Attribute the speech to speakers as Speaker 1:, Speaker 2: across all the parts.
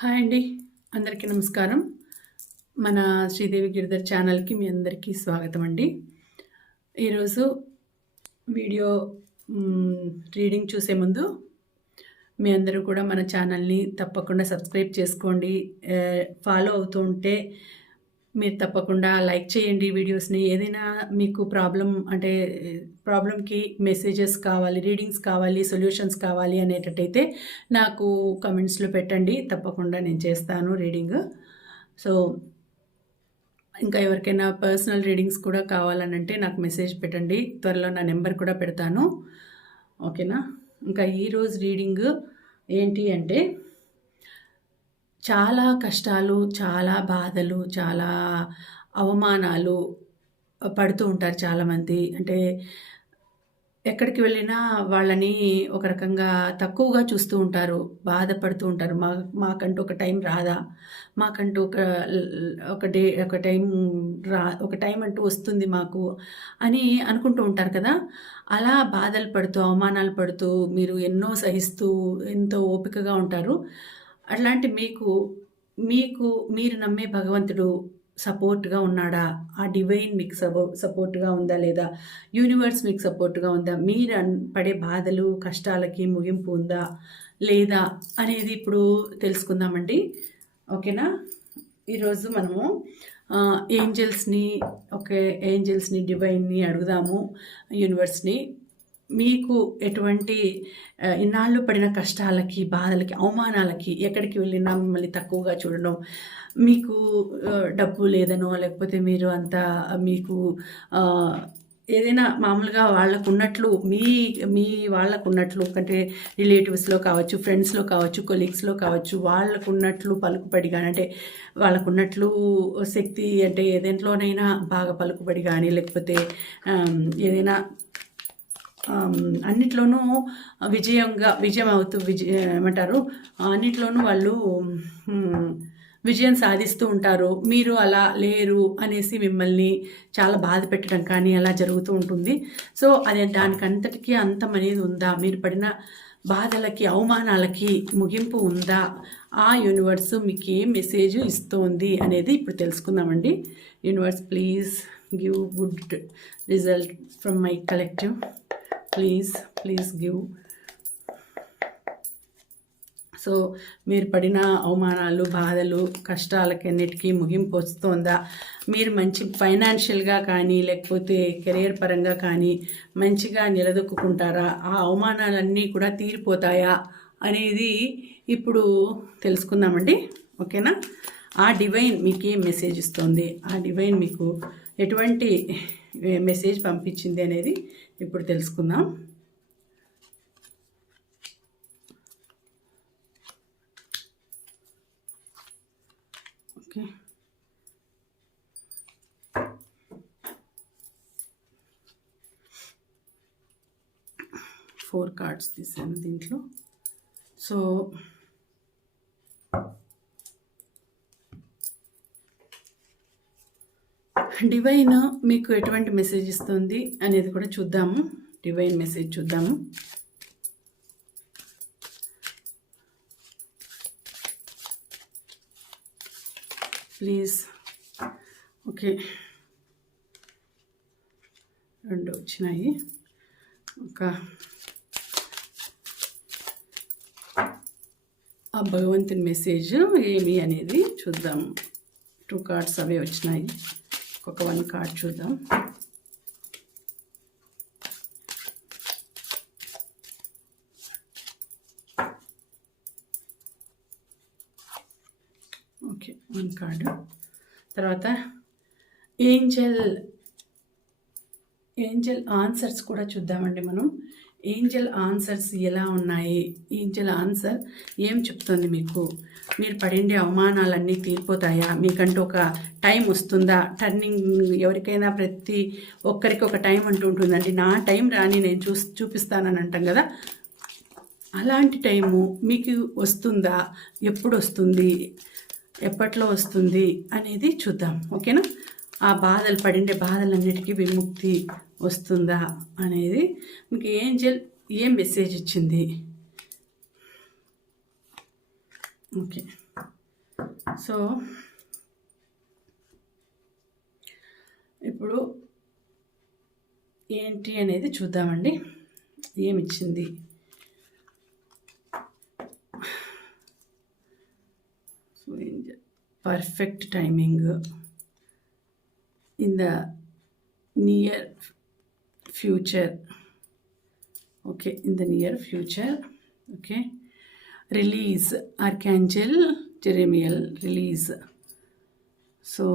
Speaker 1: Hi అండి. అందరికీ నమస్కారం. మన శ్రీదేవి గిరిధర్ ఛానల్కి మీ అందరికీ స్వాగతం అండి. ఈరోజు వీడియో రీడింగ్ చూసే ముందు మీ అందరూ కూడా మన ఛానల్ని తప్పకుండా సబ్స్క్రైబ్ చేసుకోండి. ఫాలో అవుతూ ఉంటే మీరు తప్పకుండా లైక్ చేయండి వీడియోస్ని. ఏదైనా మీకు ప్రాబ్లం అంటే ప్రాబ్లంకి మెసేజెస్ కావాలి రీడింగ్స్ కావాలి సొల్యూషన్స్ కావాలి అనేటట్టయితే నాకు కమెంట్స్లో పెట్టండి. తప్పకుండా నేను చేస్తాను రీడింగ్. సో ఇంకా ఎవరికైనా పర్సనల్ రీడింగ్స్ కూడా కావాలనంటే నాకు మెసేజ్ పెట్టండి. త్వరలో నా నెంబర్ కూడా పెడతాను. ఓకేనా? ఇంకా ఈరోజు రీడింగ్ ఏంటి అంటే చాలా కష్టాలు చాలా బాధలు చాలా అవమానాలు పడుతూ ఉంటారు చాలామంది. అంటే ఎక్కడికి వెళ్ళినా వాళ్ళని ఒక రకంగా తక్కువగా చూస్తూ ఉంటారు బాధపడుతూ ఉంటారు. మా మాకంటూ ఒక టైం రాదా? మాకంటూ ఒక ఒక డే ఒక టైం రా ఒక టైం అంటూ వస్తుంది మాకు అని అనుకుంటూ ఉంటారు కదా? అలా బాధలు పడుతూ అవమానాలు పడుతూ మీరు ఎన్నో సహిస్తూ ఎంతో ఓపికగా ఉంటారు. అట్లాంటి మీకు మీకు మీరు నమ్మే భగవంతుడు సపోర్ట్గా ఉన్నాడా? ఆ డివైన్ మీకు సపో సపోర్ట్గా ఉందా లేదా? యూనివర్స్ మీకు సపోర్ట్గా ఉందా? మీరు అన్- పడే బాధలు కష్టాలకి ముగింపు ఉందా లేదా అనేది ఇప్పుడు తెలుసుకుందామండి. ఓకేనా? ఈరోజు మనము ఏంజల్స్ని ఓకే ఏంజల్స్ని డివైన్ని అడుగుదాము యూనివర్స్ని. మీకు ఎటువంటి ఇన్నాళ్ళు పడిన కష్టాలకి బాధలకి అవమానాలకి ఎక్కడికి వెళ్ళినా మిమ్మల్ని తక్కువగా చూడడం మీకు డబ్బు లేదనో లేకపోతే మీరు అంత మీకు ఏదైనా మామూలుగా వాళ్ళకు ఉన్నట్లు మీ మీ వాళ్ళకు ఉన్నట్లు అంటే రిలేటివ్స్లో కావచ్చు ఫ్రెండ్స్లో కావచ్చు కొలీగ్స్లో కావచ్చు వాళ్ళకు ఉన్నట్లు పలుకుబడి కానీ అంటే వాళ్ళకు ఉన్నట్లు శక్తి అంటే ఏదేంట్లోనైనా బాగా పలుకుబడి కానీ లేకపోతే ఏదైనా అన్నిట్లోనూ విజయంగా విజయం అవుతూ విజయ ఏమంటారు? అన్నిట్లోనూ వాళ్ళు విజయం సాధిస్తూ ఉంటారు. మీరు అలా లేరు అనేసి మిమ్మల్ని చాలా బాధ పెట్టడం కానీ అలా జరుగుతూ ఉంటుంది. సో అదే దానికంతటికీ అంతం అనేది ఉందా? మీరు పడిన బాధలకి అవమానాలకి ముగింపు ఉందా? ఆ యూనివర్స్ మీకు ఏం మెసేజ్ ఇస్తోంది అనేది ఇప్పుడు తెలుసుకుందామండి. Universe please give good result from my collective. Please please give so మీరు పడిన అవమానాలు బాధలు కష్టాలకన్నిటికీ ముగింపు వస్తుందా? మీరు మంచి ఫైనాన్షియల్గా కానీ లేకపోతే కెరియర్ పరంగా కానీ మంచిగా నిలదొక్కుంటారా ఆ అవమానాలన్నీ కూడా తీరిపోతాయా? అనేది ఇప్పుడు తెలుసుకుందామండి. ఓకేనా? ఆ డివైన్ మీకు ఏం మెసేజ్ ఇస్తుంది. ఆ డివైన్ మీకు ఎటువంటి మెసేజ్ పంపించింది అనేది ఇప్పుడు తెలుసుకుందాం. ఓకే. ఫోర్ కార్డ్స్ తీసాను దీంట్లో. సో డివైన్ మీకు ఎటువంటి మెసేజ్ ఇస్తుంది అనేది కూడా చూద్దాము. డివైన్ మెసేజ్ చూద్దాము. ప్లీజ్ ఓకే రెండు వచ్చినాయి. ఒక. ఆ భగవంతుని మెసేజ్ ఏమి అనేది చూద్దాము. టూ కార్డ్స్ అవే వచ్చినాయి. ఒక వన్ కార్డ్ చూద్దాం. Okay one card. తర్వాత ఏంజల్ ఏంజల్ ఆన్సర్స్ కూడా చూద్దామండి మనం. ఏంజల్ ఆన్సర్స్ ఎలా ఉన్నాయి? ఏంజల్ ఆన్సర్ ఏం చెప్తుంది మీకు? మీరు పడిండే అవమానాలన్నీ తీరిపోతాయా? మీకంటూ ఒక టైం వస్తుందా? టర్నింగ్ ఎవరికైనా ప్రతి ఒక్కరికి ఒక టైం అంటూ ఉంటుందండి. నా టైం రాని నేను చూ చూపిస్తానని అంటాం కదా? అలాంటి టైము మీకు వస్తుందా? ఎప్పుడు వస్తుంది? ఎప్పట్లో వస్తుంది? అనేది చూద్దాం. ఓకేనా? ఆ బాధలు పడిండే బాధలన్నిటికీ విముక్తి వస్తుందా అనేది మీకు ఏంజల్ ఏం మెసేజ్ ఇచ్చింది? ఓకే. సో ఇప్పుడు ఏంటి అనేది చూద్దామండి. ఏమిచ్చింది perfect timing in the near future okay in the near future okay release archangel Jeremiel release so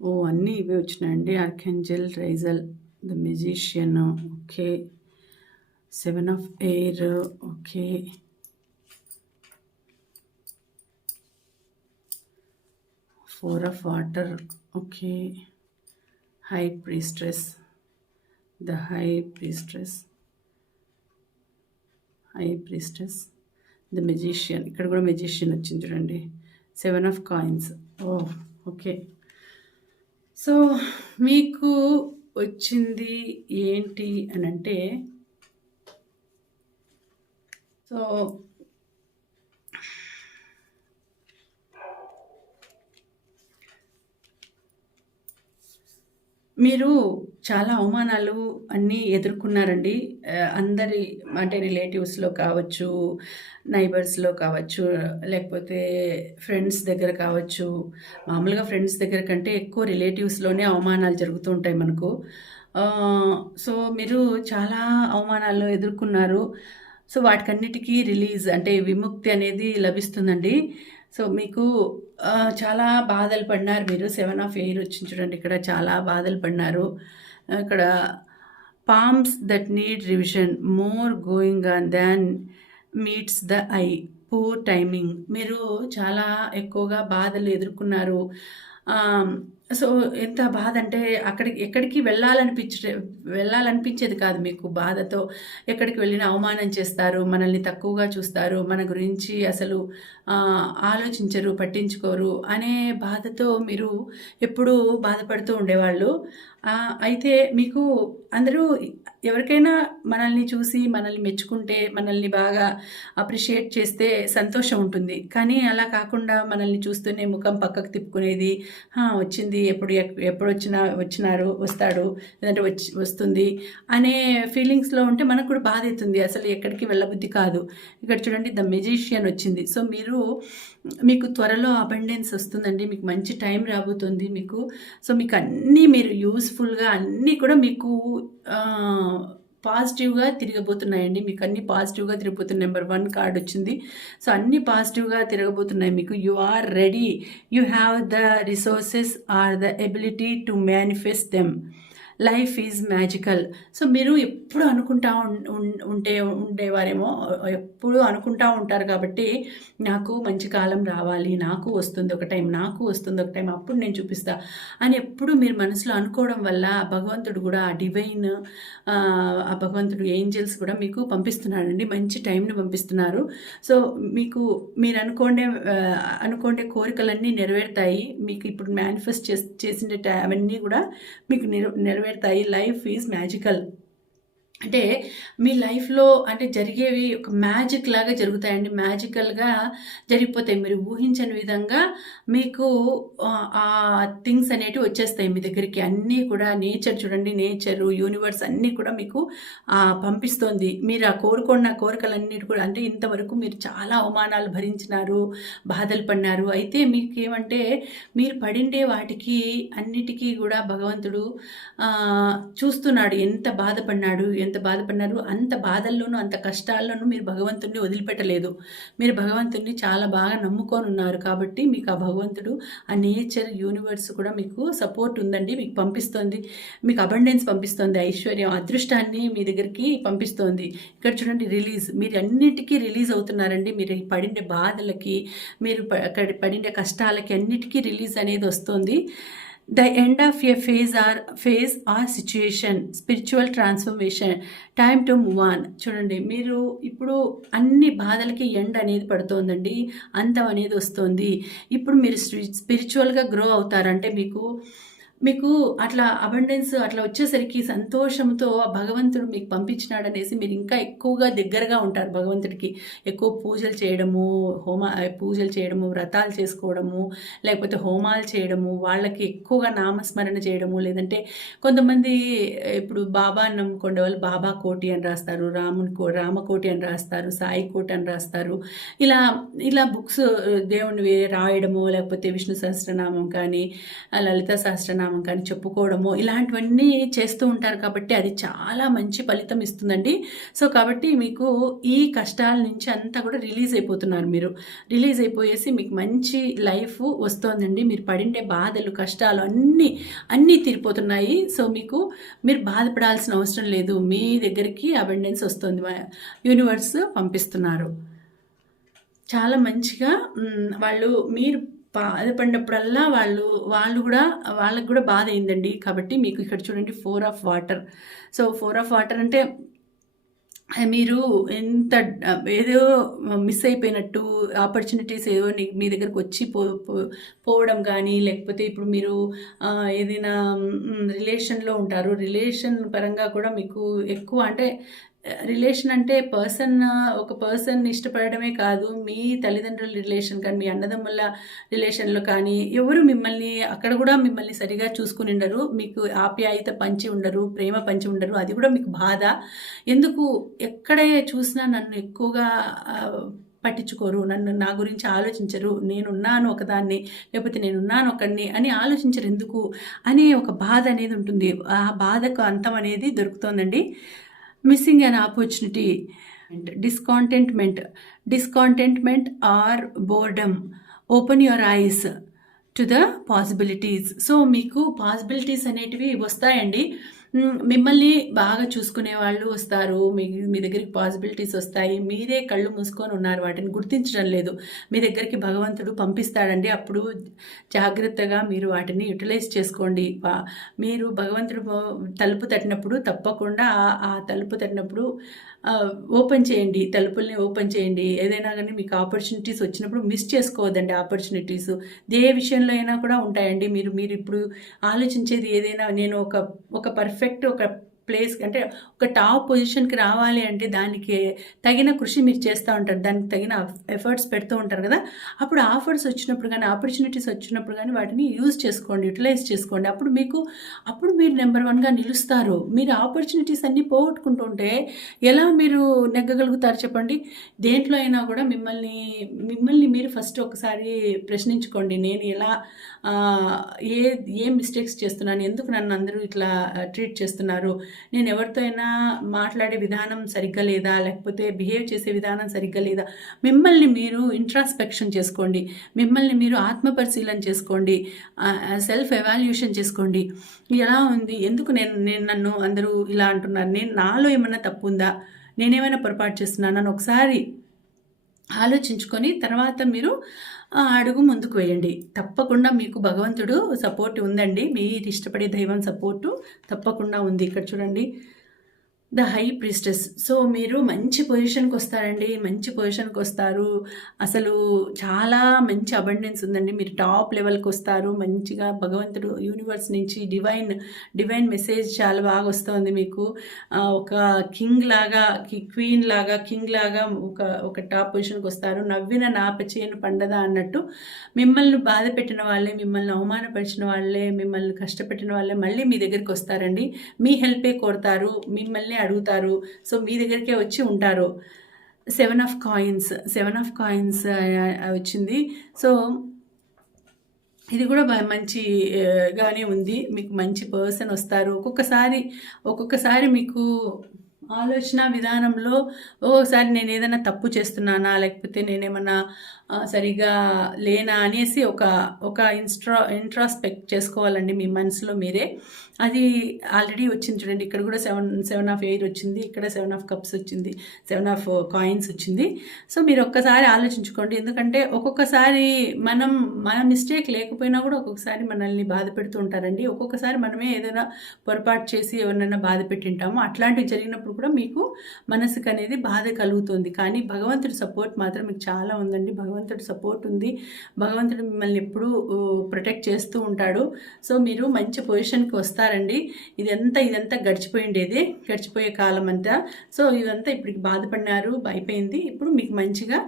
Speaker 1: oh అన్నీ ఇవే వచ్చినాయండి. Archangel Raziel the musician okay seven of air okay four of water okay high priestess the high priestess high priestess the magician. ఇక్కడ కూడా magician వచ్చింది చూడండి. Seven of coins. Oh okay. So మీకు వచ్చింది ఏంటి అని అంటే సో మీరు చాలా అవమానాలు అన్నీ ఎదుర్కొన్నారండి. అందరి అంటే రిలేటివ్స్లో కావచ్చు నైబర్స్లో కావచ్చు లేకపోతే ఫ్రెండ్స్ దగ్గర కావచ్చు. మామూలుగా ఫ్రెండ్స్ దగ్గర కంటే ఎక్కువ రిలేటివ్స్లోనే అవమానాలు జరుగుతూ ఉంటాయి మనకు. సో మీరు చాలా అవమానాలు ఎదుర్కొన్నారు. సో వాటికన్నిటికీ రిలీజ్ అంటే విముక్తి అనేది లభిస్తుందండి. సో మీకు చాలా బాధలు పడినారు మీరు. సెవెన్ ఆఫ్ ఎయిర్ వచ్చింది చూడండి ఇక్కడ చాలా బాధలు పడినారు. ఇక్కడ palms that need revision more going on than meets the eye poor timing మీరు చాలా ఎక్కువగా బాధలు ఎదుర్కొన్నారు. సో ఎంత బాధ అంటే అక్కడికి ఎక్కడికి వెళ్ళాలనిపించే వెళ్ళాలనిపించేది కాదు మీకు బాధతో. ఎక్కడికి వెళ్ళిన అవమానం చేస్తారు మనల్ని తక్కువగా చూస్తారు మన గురించి అసలు ఆలోచించరు పట్టించుకోరు అనే బాధతో మీరు ఎప్పుడూ బాధపడుతూ ఉండేవాళ్ళు. అయితే మీకు అందరూ ఎవరికైనా మనల్ని చూసి మనల్ని మెచ్చుకుంటే మనల్ని బాగా అప్రిషియేట్ చేస్తే సంతోషం ఉంటుంది. కానీ అలా కాకుండా మనల్ని చూస్తూనే ముఖం పక్కకు తిప్పుకునేది వచ్చింది ఎప్పుడు ఎప్పుడు వచ్చినా వచ్చినారు వస్తాడు లేదంటే వచ్చి వస్తుంది అనే ఫీలింగ్స్లో ఉంటే మనకు కూడా బాధ అవుతుంది. అసలు ఎక్కడికి వెళ్ళబుద్ధి కాదు. ఇక్కడ చూడండి ద మెజిషియన్ వచ్చింది. సో మీరు మీకు త్వరలో అబండెన్స్ వస్తుందండి. మీకు మంచి టైం రాబోతుంది మీకు. సో మీకు అన్నీ మీరు యూస్ఫుల్గా అన్నీ కూడా మీకు పాజిటివ్గా తిరగబోతున్నాయండి. మీకు అన్ని పాజిటివ్గా తిరగబోతున్న నెంబర్ వన్ కార్డ్ వచ్చింది. సో అన్ని పాజిటివ్గా తిరగబోతున్నాయి మీకు. You are ready. You have the resources or the ability to manifest them. Life is magical so మీరు ఎప్పుడు అనుకుంటా ఉంటే ఉండేవారేమో ఎప్పుడు అనుకుంటా ఉంటారు కాబట్టి నాకు మంచి కాలం రావాలి నాకు వస్తుంది ఒక టైం నాకు వస్తుంది ఒక టైం అప్పుడు నేను చూపిస్తా అని ఎప్పుడు మీరు మనసులో అనుకోవడం వల్ల భగవంతుడు కూడా ఆ డివైన్ ఆ భగవంతుడు ఏంజల్స్ కూడా మీకు పంపిస్తున్నాడండి. మంచి టైంని పంపిస్తున్నారు. సో మీకు మీరు అనుకోండే అనుకోండే కోరికలన్నీ నెరవేరుతాయి. మీకు ఇప్పుడు మేనిఫెస్ట్ చేసి చేసిన అవన్నీ కూడా మీకు నెరవే నెరవేరు నెరవేరుతాయి లైఫ్ ఈజ్ మ్యాజికల్ అంటే మీ లైఫ్లో అంటే జరిగేవి ఒక మ్యాజిక్ లాగా జరుగుతాయండి. మ్యాజికల్గా జరిగిపోతాయి. మీరు ఊహించని విధంగా మీకు ఆ థింగ్స్ అనేటివి వచ్చేస్తాయి మీ దగ్గరికి. అన్నీ కూడా నేచర్ చూడండి. నేచర్ యూనివర్స్ అన్నీ కూడా మీకు పంపిస్తోంది. మీరు ఆ కోరుకున్న కోరికలన్నిటి కూడా అంటే ఇంతవరకు మీరు చాలా అవమానాలు భరించినారు బాధలు పడినారు. అయితే మీకు ఏమంటే మీరు పడిండే వాటికి అన్నిటికీ కూడా భగవంతుడు చూస్తున్నాడు. ఎంత బాధపడినాడు ఎంత బాధపడినారు అంత బాధల్లోనూ అంత కష్టాల్లోనూ మీరు భగవంతుడిని వదిలిపెట్టలేదు. మీరు భగవంతుడిని చాలా బాగా నమ్ముకొని ఉన్నారు కాబట్టి మీకు ఆ భగవంతుడు ఆ నేచర్ యూనివర్స్ కూడా మీకు సపోర్ట్ ఉందండి మీకు పంపిస్తుంది. మీకు అబండెన్స్ పంపిస్తుంది ఐశ్వర్యం అదృష్టాన్ని మీ దగ్గరికి పంపిస్తోంది. ఇక్కడ చూడండి రిలీజ్ మీరు అన్నిటికీ రిలీజ్ అవుతున్నారండి. మీరు పడిండే బాధలకి మీరు పడిండే కష్టాలకి అన్నిటికీ రిలీజ్ అనేది వస్తుంది. The end of a phase or phase or situation spiritual transformation time to move on చూడండి మీరు ఇప్పుడు అన్ని బాధలకి ఎండ్ అనేది పడుతోందండి. అంతం అనేది వస్తుంది. ఇప్పుడు మీరు స్పిరిచువల్గా గ్రో అవుతారంటే మీకు మీకు అట్లా అబండెన్స్ అట్లా వచ్చేసరికి సంతోషంతో ఆ భగవంతుడు మీకు పంపించినాడనేసి మీరు ఇంకా ఎక్కువగా దగ్గరగా ఉంటారు భగవంతుడికి. ఎక్కువ పూజలు చేయడము హోమ పూజలు చేయడము వ్రతాలు చేసుకోవడము లేకపోతే హోమాలు చేయడము వాళ్ళకి ఎక్కువగా నామస్మరణ చేయడము లేదంటే కొంతమంది ఇప్పుడు బాబా నమ్ముకునే వాళ్ళు బాబా కోటి అని రాస్తారు రాముని కో రామకోటి అని రాస్తారు సాయి కోటి అని రాస్తారు. ఇలా ఇలా బుక్స్ దేవుని రాయడము లేకపోతే విష్ణు సహస్రనామం కానీ లలిత సహస్రనామం సహస్రనామం కానీ చెప్పుకోవడము ఇలాంటివన్నీ చేస్తూ ఉంటారు కాబట్టి అది చాలా మంచి ఫలితం ఇస్తుందండి. సో కాబట్టి మీకు ఈ కష్టాల నుంచి అంతా కూడా రిలీజ్ అయిపోతున్నారు మీరు. రిలీజ్ అయిపోయేసి మీకు మంచి లైఫ్ వస్తుందండి. మీరు పడిండే బాధలు కష్టాలు అన్నీ అన్నీ తీరిపోతున్నాయి. సో మీకు మీరు బాధపడాల్సిన అవసరం లేదు. మీ దగ్గరికి అబెండెన్స్ వస్తుంది. యూనివర్స్ పంపిస్తున్నారు. చాలా మంచిగా వాళ్ళు మీరు బాధపడినప్పుడల్లా వాళ్ళు వాళ్ళు కూడా వాళ్ళకి కూడా బాధ అయిందండి. కాబట్టి మీకు ఇక్కడ చూడండి four of water. So four of water అంటే మీరు ఎంత ఏదో మిస్ అయిపోయినట్టు ఆపర్చునిటీస్ ఏదో మీ దగ్గరకు వచ్చి పో పోవడం కానీ లేకపోతే ఇప్పుడు మీరు ఏదైనా రిలేషన్లో ఉంటారు. రిలేషన్ పరంగా కూడా మీకు ఎక్కువ అంటే రిలేషన్ అంటే పర్సన్ ఒక పర్సన్ ఇష్టపడమే కాదు మీ తల్లిదండ్రుల రిలేషన్ కానీ మీ అన్నదమ్ముల రిలేషన్లో కానీ ఎవరు మిమ్మల్ని అక్కడ కూడా మిమ్మల్ని సరిగా చూసుకుని ఉండరు. మీకు ఆప్యాయత పంచి ఉండరు ప్రేమ పంచి ఉండరు. అది కూడా మీకు బాధ. ఎందుకు? ఎక్కడే చూసినా నన్ను ఎక్కువగా పట్టించుకోరు. నన్ను నా గురించి ఆలోచించరు. నేనున్నాను ఒకదాన్ని లేకపోతే నేనున్నాను ఒకడిని అని ఆలోచించరు. ఎందుకు? అనే ఒక బాధ అనేది ఉంటుంది. ఆ బాధకు అంతం అనేది దొరుకుతోందండి. Missing an opportunity discontentment discontentment or boredom open your eyes to the possibilities so మీకు పాసిబిలిటీస్ అనేటివి వస్తాయండి. మిమ్మల్ని బాగా చూసుకునే వాళ్ళు వస్తారు. మీ మీ దగ్గరికి పాసిబిలిటీస్ వస్తాయి. మీరే కళ్ళు మూసుకొని ఉన్నారు. వాటిని గుర్తించడం లేదు. మీ దగ్గరికి భగవంతుడు పంపిస్తాడండి. అప్పుడు జాగ్రత్తగా మీరు వాటిని యూటిలైజ్ చేసుకోండి. మీరు భగవంతుడు తలుపు తట్టినప్పుడు తప్పకుండా ఆ తలుపు తట్టినప్పుడు ఓపెన్ చేయండి. తలుపుల్ని ఓపెన్ చేయండి. ఏదైనా కానీ మీకు ఆపర్చునిటీస్ వచ్చినప్పుడు మిస్ చేసుకోవద్దండి ఆపర్చునిటీస్ ఏ విషయంలో అయినా కూడా ఉంటాయండి. మీరు మీరు ఇప్పుడు ఆలోచించేది ఏదైనా నేను ఒక ఒక పర్ఫెక్ట్ ఒక ప్లేస్ అంటే ఒక టాప్ పొజిషన్కి రావాలి అంటే దానికి తగిన కృషి మీరు చేస్తూ ఉంటారు. దానికి తగిన ఎఫర్ట్స్ పెడుతూ ఉంటారు కదా. అప్పుడు ఆఫర్స్ వచ్చినప్పుడు కానీ ఆపర్చునిటీస్ వచ్చినప్పుడు కానీ వాటిని యూజ్ చేసుకోండి యూటిలైజ్ చేసుకోండి. అప్పుడు మీకు అప్పుడు మీరు నెంబర్ వన్గా నిలుస్తారు. మీరు ఆపర్చునిటీస్ అన్నీ పోగొట్టుకుంటుంటే ఎలా మీరు నెగ్గగలుగుతారు చెప్పండి? దేంట్లో అయినా కూడా మిమ్మల్ని మిమ్మల్ని మీరు ఫస్ట్ ఒకసారి ప్రశ్నించుకోండి. నేను ఎలా ఏ ఏ మిస్టేక్స్ చేస్తున్నాను? ఎందుకు నన్ను అందరూ ఇట్లా ట్రీట్ చేస్తున్నారు? నేను ఎవరితో అయినా మాట్లాడే విధానం సరిగ్గా లేదా లేకపోతే బిహేవ్ చేసే విధానం సరిగ్గా లేదా మిమ్మల్ని మీరు ఇంట్రాస్పెక్షన్ చేసుకోండి. మిమ్మల్ని మీరు ఆత్మపరిశీలన చేసుకోండి. సెల్ఫ్ ఎవాల్యూషన్ చేసుకోండి. ఎలా ఉంది? ఎందుకు నేను నేను నన్ను అందరూ ఇలా అంటున్నారు? నేను నాలో ఏమైనా తప్పు ఉందా? నేనేమైనా పొరపాటు చేస్తున్నాను? ఒకసారి ఆలోచించుకొని తర్వాత మీరు అడుగు ముందుకు వేయండి. తప్పకుండా మీకు భగవంతుడు సపోర్ట్ ఉందండి. మీరు ఇష్టపడే దైవం సపోర్టు తప్పకుండా ఉంది. ఇక్కడ చూడండి. The high priestess. సో మీరు మంచి పొజిషన్కి వస్తారండి. మంచి పొజిషన్కి వస్తారు. అసలు చాలా మంచి అబండెన్స్ ఉందండి. మీరు టాప్ లెవెల్కి వస్తారు. మంచిగా భగవంతుడు యూనివర్స్ నుంచి డివైన్ డివైన్ మెసేజ్ చాలా బాగా వస్తుంది మీకు. ఒక కింగ్ లాగా క్వీన్ లాగా కింగ్ లాగా ఒక ఒక టాప్ పొజిషన్కి వస్తారు. నవ్విన నాపచేయను పండదా అన్నట్టు మిమ్మల్ని బాధ పెట్టిన వాళ్ళే మిమ్మల్ని అవమానపరిచిన వాళ్ళే మిమ్మల్ని కష్టపెట్టిన వాళ్ళే మళ్ళీ మీ దగ్గరికి వస్తారండి. మీ హెల్పే కోరుతారు. మిమ్మల్ని అడుగుతారు. సో మీ దగ్గరికే వచ్చి ఉంటారు. Seven of coins seven of coins వచ్చింది. సో ఇది కూడా మంచిగానే ఉంది. మీకు మంచి పర్సన్ వస్తారు. ఒక్కొక్కసారి ఒక్కొక్కసారి మీకు ఆలోచన విధానంలో ఓసారి నేను ఏదైనా తప్పు చేస్తున్నానా? లేకపోతే నేనేమన్నా సరిగా లేనా? అనేసి ఒక ఒక ఇన్స్ట్రా ఇంట్రాస్పెక్ట్ చేసుకోవాలండి మీ మనసులో మీరే. అది ఆల్రెడీ వచ్చింది చూడండి. ఇక్కడ కూడా సెవెన్ సెవెన్ ఆఫ్ ఎయిర్ వచ్చింది. ఇక్కడ సెవెన్ ఆఫ్ కప్స్ వచ్చింది. సెవెన్ ఆఫ్ కాయిన్స్ వచ్చింది. సో మీరు ఒక్కసారి ఆలోచించుకోండి. ఎందుకంటే ఒక్కొక్కసారి మనం మన మిస్టేక్ లేకపోయినా కూడా ఒక్కొక్కసారి మనల్ని బాధ పెడుతూ ఉంటారండి. ఒక్కొక్కసారి మనమే ఏదైనా పొరపాటు చేసి ఎవరినైనా బాధ పెట్టింటాము. అట్లాంటివి జరిగినప్పుడు కూడా మీకు మనసుకు అనేది బాధ కలుగుతుంది. కానీ భగవంతుడి సపోర్ట్ మాత్రం మీకు చాలా ఉందండి. భగవంతుడి సపోర్ట్ ఉంది. భగవంతుడు మిమ్మల్ని ఎప్పుడూ uh, ప్రొటెక్ట్ చేస్తూ ఉంటాడు. సో మీరు మంచి పొజిషన్కి వస్తారండి ఇదంతా ఇదంతా గడిచిపోయిండేది. గడిచిపోయే కాలం అంతా సో ఇదంతా ఇప్పటికి బాధపడినారు అయిపోయింది ఇప్పుడు మీకు మంచిగా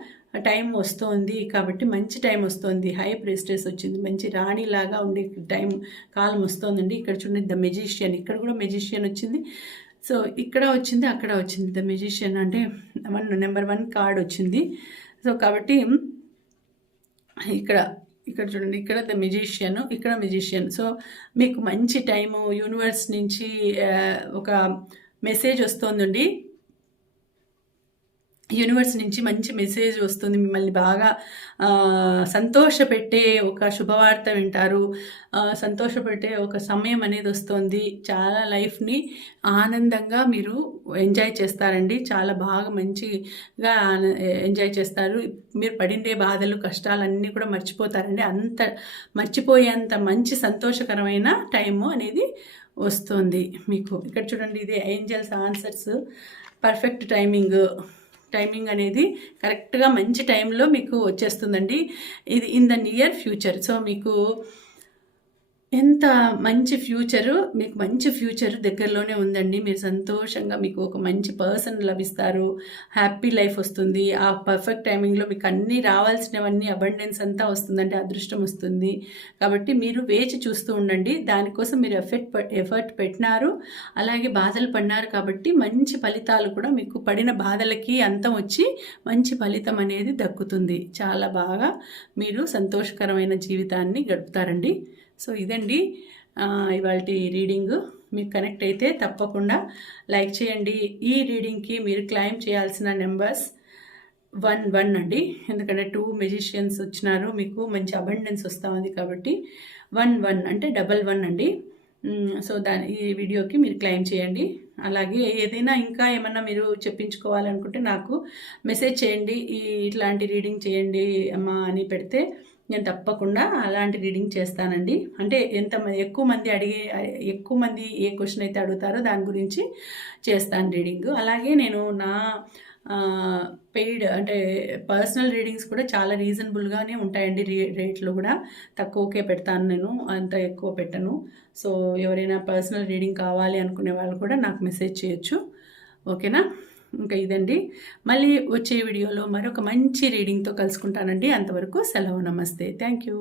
Speaker 1: టైం వస్తోంది కాబట్టి మంచి టైం వస్తోంది. హై ప్రెస్టేస్ వచ్చింది. మంచి రాణిలాగా ఉండే టైం కాలం వస్తోందండి. ఇక్కడ చూడండి ద మెజిషియన్. ఇక్కడ కూడా మెజిషియన్ వచ్చింది. సో ఇక్కడ వచ్చింది అక్కడ వచ్చింది. ద మెజిషియన్ అంటే వన్ నెంబర్ వన్ కార్డ్ వచ్చింది. సో కాబట్టి ఇక్కడ ఇక్కడ చూడండి ఇక్కడ ద మ్యూజిషియన్ ఇక్కడ మ్యూజిషియన్ సో మీకు మంచి టైము యూనివర్స్ నుంచి uh, ఒక మెసేజ్ వస్తుందండి. యూనివర్స్ నుంచి మంచి మెసేజ్ వస్తుంది. మిమ్మల్ని బాగా సంతోషపెట్టే ఒక శుభవార్త వింటారు. సంతోషపెట్టే ఒక సమయం అనేది వస్తుంది. చాలా లైఫ్ని ఆనందంగా మీరు ఎంజాయ్ చేస్తారండి. చాలా బాగా మంచిగా ఎంజాయ్ చేస్తారు. మీరు పడిండే బాధలు కష్టాలన్నీ కూడా మర్చిపోతారండి. అంత మర్చిపోయేంత మంచి సంతోషకరమైన టైము అనేది వస్తుంది మీకు. ఇక్కడ చూడండి ఇది angels answers. Perfect timing. Timing అనేది కరెక్ట్గా మంచి టైంలో మీకు వచ్చేస్తుందండి. ఇది in the near future. So మీకు ఎంత మంచి ఫ్యూచరు మీకు మంచి ఫ్యూచర్ దగ్గరలోనే ఉందండి. మీరు సంతోషంగా మీకు ఒక మంచి పర్సన్ లభిస్తారు. హ్యాపీ లైఫ్ వస్తుంది. ఆ పర్ఫెక్ట్ టైమింగ్లో మీకు అన్నీ రావాల్సినవన్నీ అబండెన్స్ అంతా వస్తుందంటే అదృష్టం వస్తుంది. కాబట్టి మీరు వేచి చూస్తూ ఉండండి. దానికోసం మీరు ఎఫెక్ట్ ఎఫర్ట్ పెట్టినారు. అలాగే బాధలు పడినారు కాబట్టి మంచి ఫలితాలు కూడా మీకు పడిన బాధలకి అంతం వచ్చి మంచి ఫలితం అనేది దక్కుతుంది. చాలా బాగా మీరు సంతోషకరమైన జీవితాన్ని గడుపుతారండి. సో ఇదండి. ఇవాళ రీడింగ్ మీకు కనెక్ట్ అయితే తప్పకుండా లైక్ చేయండి. ఈ రీడింగ్కి మీరు క్లైమ్ చేయాల్సిన నెంబర్స్ వన్ వన్ అండి. ఎందుకంటే టూ మెజిషియన్స్ వచ్చినారు మీకు మంచి అబండెన్స్ వస్తూ ఉంది కాబట్టి వన్ వన్ అంటే డబల్ వన్ అండి. సో దాని ఈ వీడియోకి మీరు క్లైమ్ చేయండి. అలాగే ఏదైనా ఇంకా ఏమన్నా మీరు చెప్పించుకోవాలనుకుంటే నాకు మెసేజ్ చేయండి. ఈ ఇట్లాంటి రీడింగ్ చేయండి అమ్మా అని పెడితే నేను తప్పకుండా అలాంటి రీడింగ్ చేస్తానండి. అంటే ఎంత ఎక్కువ మంది అడిగే ఎక్కువ మంది ఏ క్వశ్చన్ అయితే అడుగుతారో దాని గురించి చేస్తాను రీడింగ్. అలాగే నేను నా పెయిడ్ అంటే పర్సనల్ రీడింగ్స్ కూడా చాలా రీజనబుల్గానే ఉంటాయండి. రే రేట్లు కూడా తక్కువకే పెడతాను నేను అంత ఎక్కువ పెట్టను. సో ఎవరైనా పర్సనల్ రీడింగ్ కావాలి అనుకునే వాళ్ళు కూడా నాకు మెసేజ్ చేయొచ్చు. ఓకేనా? ఇంకా ఇదండి. మళ్ళీ వచ్చే వీడియోలో మరొక మంచి రీడింగ్తో కలుసుకుంటానండి. అంతవరకు సెలవు నమస్తే. Thank you